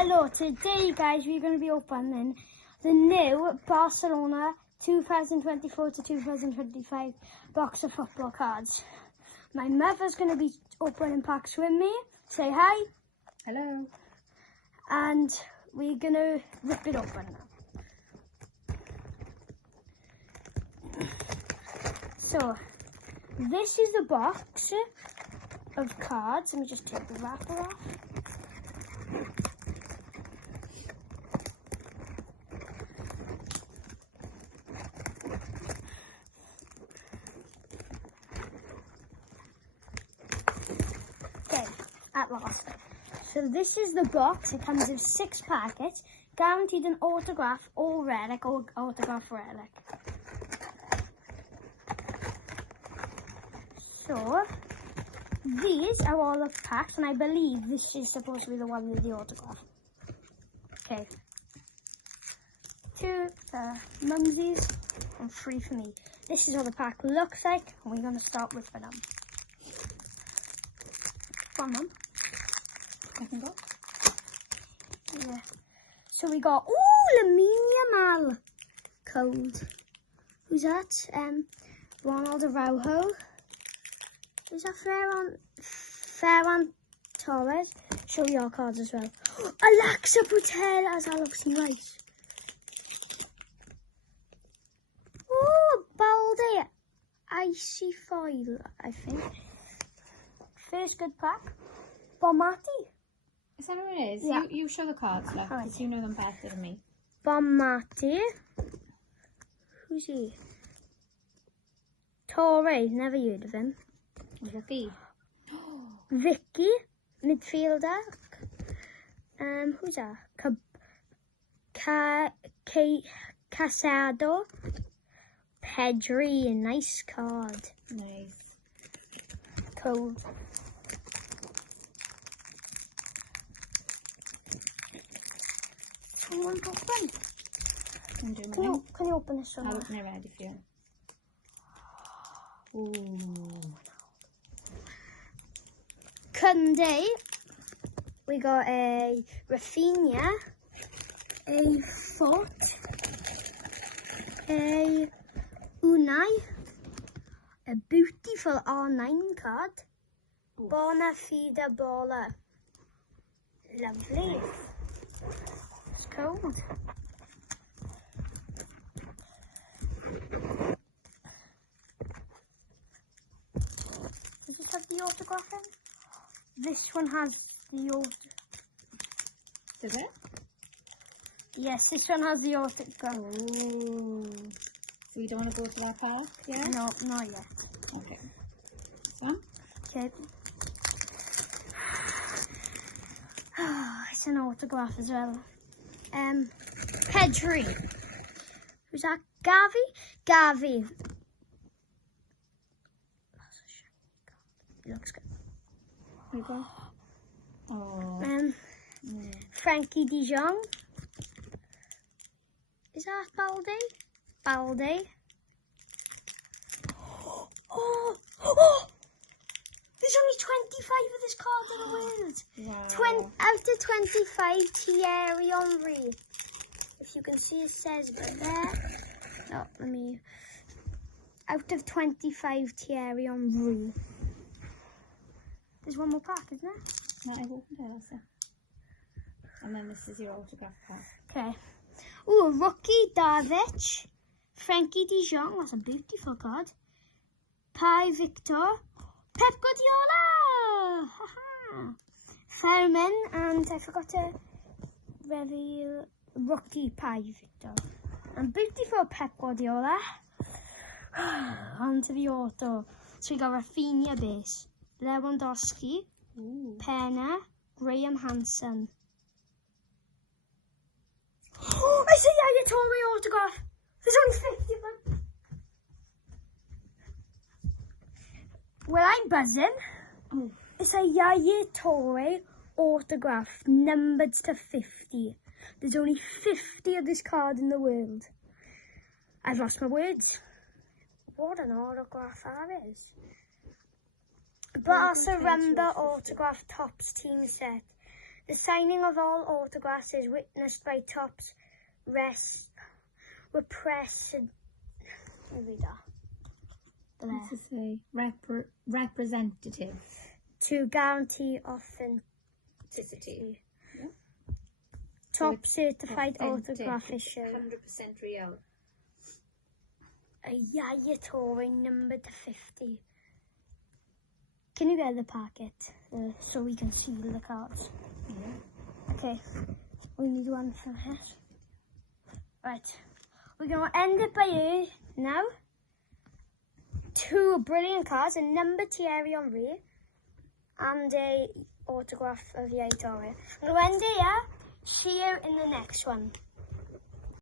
Hello, today guys we're going to be opening the new Barcelona 2024 to 2025 box of football cards. My mother's going to be opening packs with me. Say hi. Hello. And we're going to rip it open now. So, this is the box of cards. Let me just take the wrapper off. Okay, at last. So this is the box. It comes with 6 packets, guaranteed an autograph or relic, or autograph relic. So these are all the packs, and I believe this is supposed to be the one with the autograph. Okay. 2 for Mumsies and 3 for me. This is what the pack looks like, and we're going to start with them. Come on, Mum. I can go. Yeah. So we got, Lamine Yamal code. Who's that? Ronald Araujo. Is that Ferran Torres? Show your cards as well. Alexa Putellas, that looks nice. Oh, Balde. Icy foil, I think. First good pack. Bomati. Is that what it is? Yeah. You show the cards, love, because you know them better than me. Bomati. Who's he? Torre, never heard of him. Vicky. Vicky, midfielder. Who's that? Casado. Pedri, nice card. Nice. Code. Someone open. Can you open this one? I'll open it ready for you. Ooh. Kunde. We got a Rafinha, a Fort, a Unai, a beautiful R9 card, Bonafide Baller. Lovely. It's cold. Does this have the autograph in? This one has the autograph. Does it? Yes, this one has the autograph. Ooh. So we don't want to go to that pack, yeah? No, not yet. Okay. This one? Okay. It's an autograph as well. Pedri. Who's that? Gavi. It looks good. There you go. Oh. Frankie de Jong. Is that Balde? Oh! There's only 25 of this card in the world. Wow. Out of 25, Thierry Henry. If you can see, it says there. No, let me. Out of 25, Thierry Henry. There's one more pack, isn't there? No, I've opened it also. And then this is your autograph pack. Okay. Ooh, Rookie Darvic. Frankie de Jong. That's a beautiful card. Pi Victor. Pep Guardiola. Fairman. And I forgot to reveal Rookie Pi Victor. And beautiful Pep Guardiola. Onto the auto. So we got Rafinha base. Lewandowski, Pena, Graham Hansen. Oh, I see Yaya Toure autograph. There's only 50 of them. Well, I'm buzzing. It's a Yaya Toure autograph, numbered to 50. There's only 50 of this card in the world. I've lost my words. What an autograph that is. Barcelona autograph tops team set. The signing of all autographs is witnessed by Topps representative. What's it say? Representative. To guarantee authenticity. Yeah. Top So certified authentic, autograph issue. 100% real. A Yaya Touring numbered to 50. Can you get the packet so we can see the cards? Yeah. Okay, we need one from here. Right, we're going to end it by here now. 2 brilliant cards, a number Thierry Henry and a autograph of Yaya Toure. I'm going to end it here. See you in the next one.